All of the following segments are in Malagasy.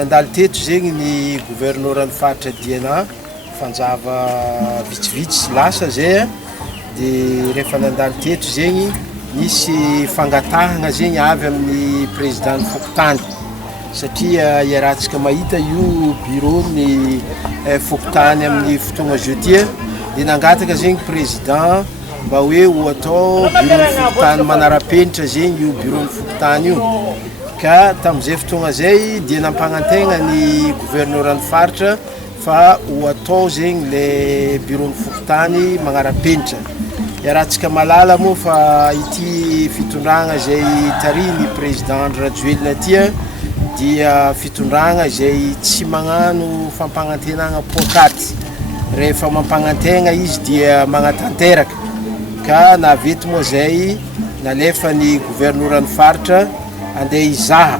nandalo teto zegny ny gouverneurany Faritra DIANA fanjava vitsivitsy lasa zay dia rehefa nandalo teto zegny nisy fangatahagna zegny avy amin'ny président Fokontany satria iarahantsika mahita io bureau ny Fokontany amin'ny fotoagna jeudi dia nangataka zegny président mba hoe ho atao bureau Fokontany manarapenitra zegny io bureau Fokontany io ka tamin'izay fotoagna zay dia nampanantegna ny gouverneurany Faritra fa ho atao zegny le bureau Fokontany manarapenitra iarahantsika malala moa fa ity fitondragna zay nitarihin'ny président rajoelina ty dia fitondragna zay tsy magnano fampanantenagna pokaty rehefa mampanantegna izy dia magnatanteraka ka navety moa zay nalefa ny gouverneurany Faritra andeha izaha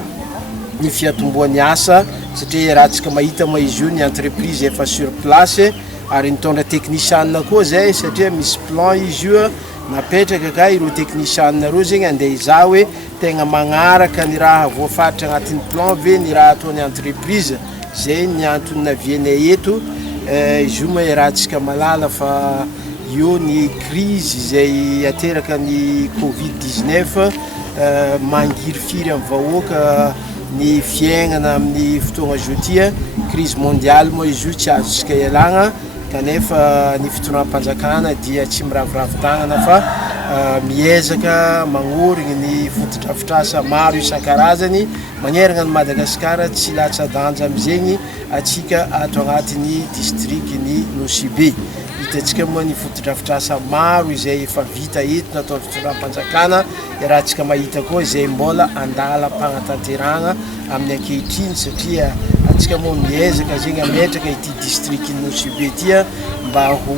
ny fiatomboany asa satria iarahantsika mahita ma izy io ny entreprise efa sur place ary nitondra technicien koa zay satria misy plan izy io napetraka ka ireo technicien reo zegny andeha izaha hoe tegna magnaraka ny raha voafaritra agnatin'ny plan ve ny raha ataon'ny entreprise zay ny antony navianay eto izy io ma iarahantsika malala fa io ny crise izay ateraka ny covid-19 mangirifiry amin'ny vahoaka ny fiaignana amin'ny fotoagna jeudi crise mondiale moa izy io tsy azontsika ialagna kanefa ny fitondram-panjakana dia tsy miraviravin-tagnana fa miezaka magnorigny ny fotodrafitrasa maro isan-karazany magneragna ny Madagasikara tsy latsa-danja amin'izegny atsika ato agnatin'ny districtny Nosy Be hitantsika moa ny fotodrafitrasa maro izay efa vita eto natao fitondram-panjakana iarahantsika mahita koa izay mbola andalam-pagnatanteragna amin'ny ankehitriny satria atsika moa miezaka zegny ametraka ity districtny Nosy Be ty mba ho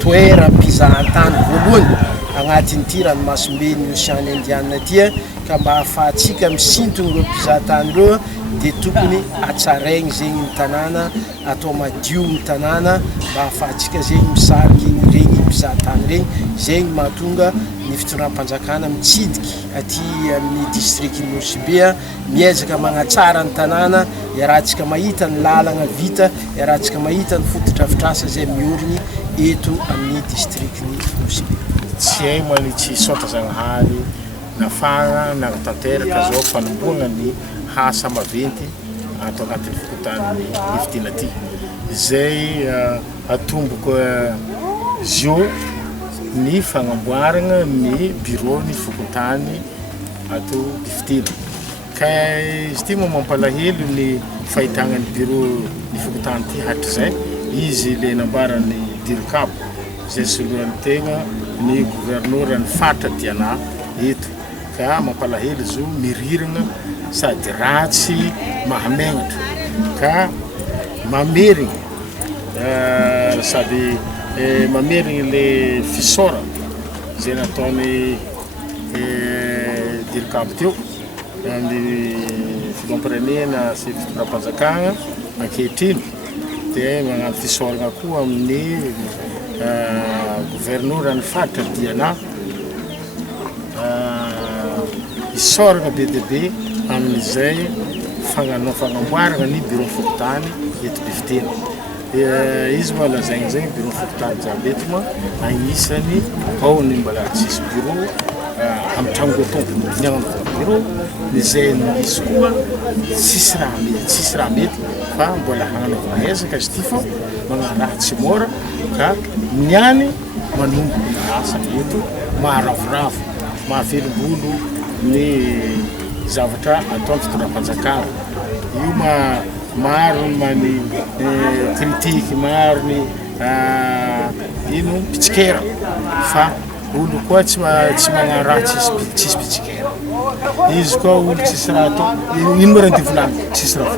toeram-pizahan-tany voalohany agnatin'ity ranomasimbe ny Océan Indien ty ka mba ahafahantsika misintony ireo mpizahan-tany ireo dia tokony atsaraigny zegny ny tanàna atao madio ny tanàna mba ahafahantsika zegny misariky regny mpizahan-tany regny zegny mahatonga ny fitondram-panjakana mitsidiky aty amin'ny districtny Nosy Be miezaka magnatsara ny tanàna iarahantsika mahita ny lalagna vita iarahantsika mahita ny fotodrafitrasa zay miorigny eto amin'ny districtny Nosy Be tsy hay moa ny tsy sota zagnahary nafagna nagnatanteraka zao fanombohana ny hasa maventy ato agnatin'ny Fokontany Befitina ty izay atomboko zio ny fagnamboaragna ny bureau ny Fokontany ato Befitina ka izy ty moa mampalahelo ny fahitagna ny bureau ny Fokontany ty hatrizay izy le nambarany Dir Cab zay soloan'ny tegna ny gouverneurany Faritra DIANA eto ka mampalahelo zo miriragna sady ratsy mahamenatra ka mamerigny sady mamerigny le fisora zay nataony Dir Cab teo amin'ny filomprenena sy fitondram-panjakana ankehitriny dia magnano fisoragna koa amin'ny gouverneurany Faritra DIANA isoragna be dia be amin'izay fagnamboaragna ny bureau Fokontany eto Befitina izy mba lazaigny zegny bureau Fokontany jiaby eto moa agnisany ao ny mbola tsisy bureau amin'ny tragnotompo niagnano bureau izay misy koa tsisy raha mety fa mbola hagnanovana ezaka izy ty fô magnano raha tsy mora ka niany manomboka ny asa eto maharavoravo mahavelombolo ny zavatra ataony fitondram-panjakana io maro ny critiky maro ny ino pitsikera fa olo koa tsy magnano raha tsisy pitsikera izy koa olo tsisy raha atao ino ma raha ndivolany tsisy raha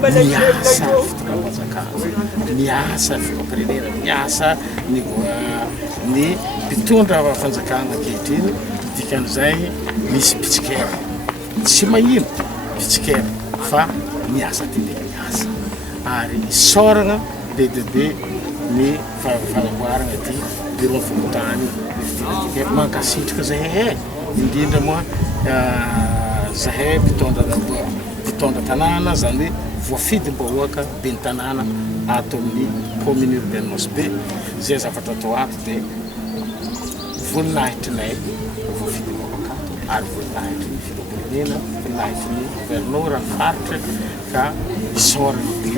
volany miasa fitondram-panjakana miasa filomprenena miasa ny mpitondra fanjakana ankehitriny dikan'izay misy pitsikera tsy mahino pitsikera fa miasa tendeka miasa ary isoragna be dia be ny fagnamboaragna ty bureau Fokontany Befitina mankasitraka zahay indrindra moa zahay mpitondra mpitondra tanàna zany hoe voafidym-bahoaka ben'ny tanàna ato amin'ny commune urbaine Nosy Be zay zavatra atao ato dia voninahitrinay voafidym-bahoaka ato ary voninahitry ny filoborenena voninahitry ny gouverneur ny faritra ka isorana be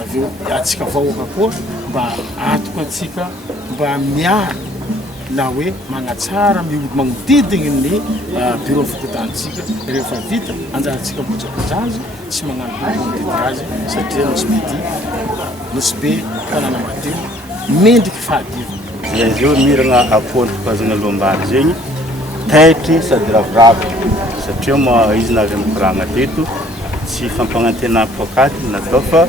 avy eo atsika vahoaka koa mba atoko atsika mba miara na hoe magnatsara magnodidiny ny bureau ny fokontanytsika rehefa vita anjarantsika mbojabojazy tsy magnano magnodidiny azy satria Nosy Be tanàna madio mendriky fahadivana. Izy io mirana aponto kazana lombary zegny taitry sady ravoravo satria izy navy amin'ny koragna teto tsy fampanantena pokaty natao fa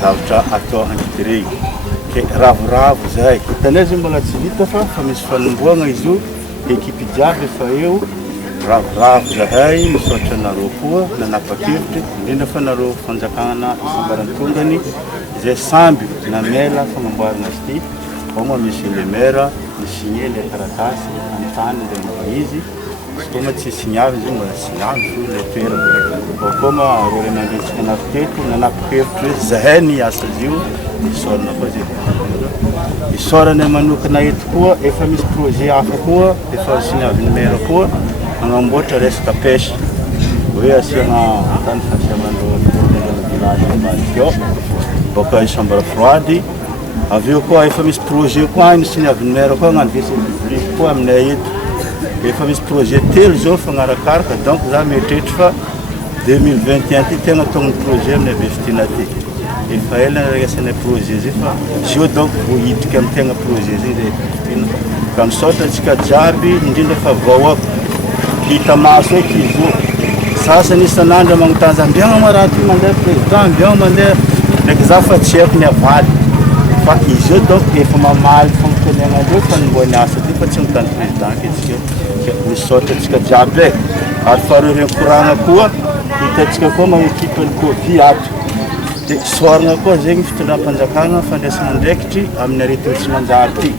zavatra atao hangidireny ke ravoravo zay hitanay zay mbola tsy vita fa misy fanombohana izy io ekipe jiaby efa eo ravoravo zahay misaotra nareo koa nanapa-kevitra indrindra fa nareo fanjakana isambarantongany izay samby namela fagnamboarana azy ty ao misy le maire misigné le taratasy antany le izy koma tsy signavy izy mbola signavy fo le toerana koma reo le mandritsika anaty teto nanapa-kevitra hoe zahay ny asa izy io isorana koa zay isorana manokana eto koa efa misy projet hafa koa efa signavin'ny maire koa agnamboatra resaka pêche hoe asiana tany fasiaman'ireo village ambadikeo boka chambre froide avy eo koa efa misy projet koa agny signavin'ny maire koa agnano visite publique koa aminay eto efa misy projet telo zao fagnarakaraka donc za mieritreritra fa 2021 ty tegna tonga projet aminay Befitina ty efa ela narasanay projet zay fa zio donc vohidriky amin'ny tegna projet zay zay Befitina ka misaotra antsika jiaby indrindra fa vahoaka hita maso eky izy io sasany isan'andro magnotany ambiagna ma raha ty mandeha président ambiagna mandeha ndraiky za fa tsy haiko ny avaly fa izy io donc efa mamaly fagnotaniagna andreo fanombohany asa ty fa tsy mitany président ketsika misaotra antsika jiaby e ary faharoa reny koragna koa hitantsika koa magnekipe ny covid ato dia soragna koa zegny fitondram-panjakana fandraisana andraikitry amin'ny aretigny tsy manjary ty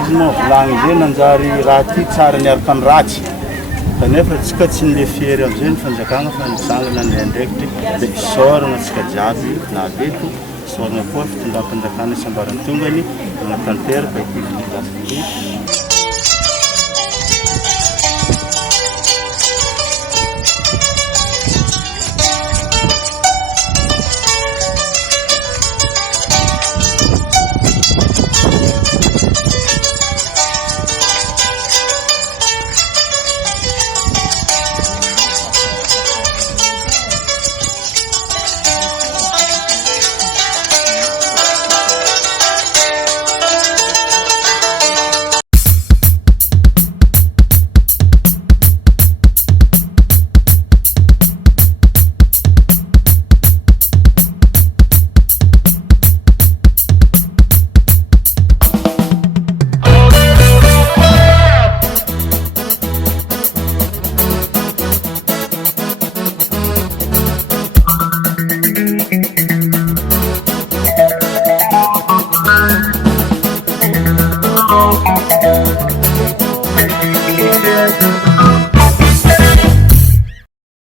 izy moa volagny zay nanjary raha ty tsara niaraka amin'ny ratsy kanefa tsika tsy nile fiery amizay ny fanjakana fa nitsangana ny andraikitry dia soragna antsika jiaby na veto soragna koa fitondram-panjakana isambarantongany magnatanteraka ekipe